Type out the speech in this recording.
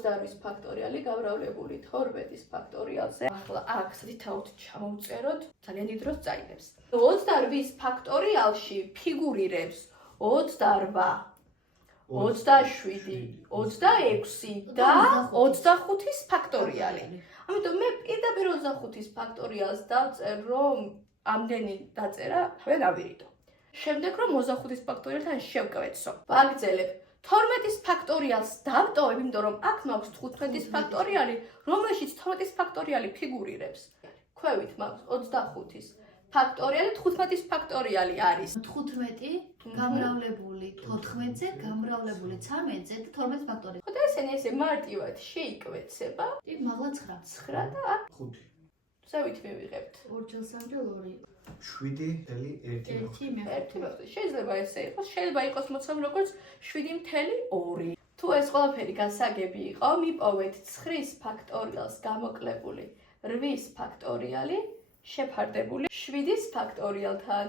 28-ის ფაქტორიალი გამრავლებული 12-ის ფაქტორიალზე. ახლა აქ რითაუთ ჩამოვწეროთ, ძალიან დიდ დროს წაიღებს. 28-ის ფაქტორიალში ფიგურირებს 28, 27, 26 და 25-ის ფაქტორიალი. ამიტომ მე პირდაპირ 25-ის ფაქტორიალს დავწერ, რომ ამდენი დაწერა თავიდან ავირიდო. შემდეგ რომ 25-ის ფაქტორიალთან შევკვეცო. ვაგრძელებ 12-ის ფაქტორიალს დავტოვებ, იმიტომ რომ აქ მაქვს 15-ის ფაქტორიალი, რომელშიც 12-ის ფაქტორიალი ფიგურირებს. ქვევით მაქვს 25-ის ფაქტორიალი, 15-ის ფაქტორიალი არის 15 გამრავლებული 14-ზე, გამრავლებული 13-ზე და 12-ის ფაქტორიალი. ხო და ესენი ესე მარტივად შეიკვეცება. მაღლა 9. 9 და 5. ზევით მივიღებთ. 2/3 7.1. შეიძლება ესე იყოს, შეიძლება იყოს მოცემული როგორც 7.2. თუ ეს ყველაფერი გასაგები იყო, მიპოვეთ 9-ის ფაქტორიალს გამოკლებული 8-ის ფაქტორიალი შეფარდებული 7-ის ფაქტორიალთან.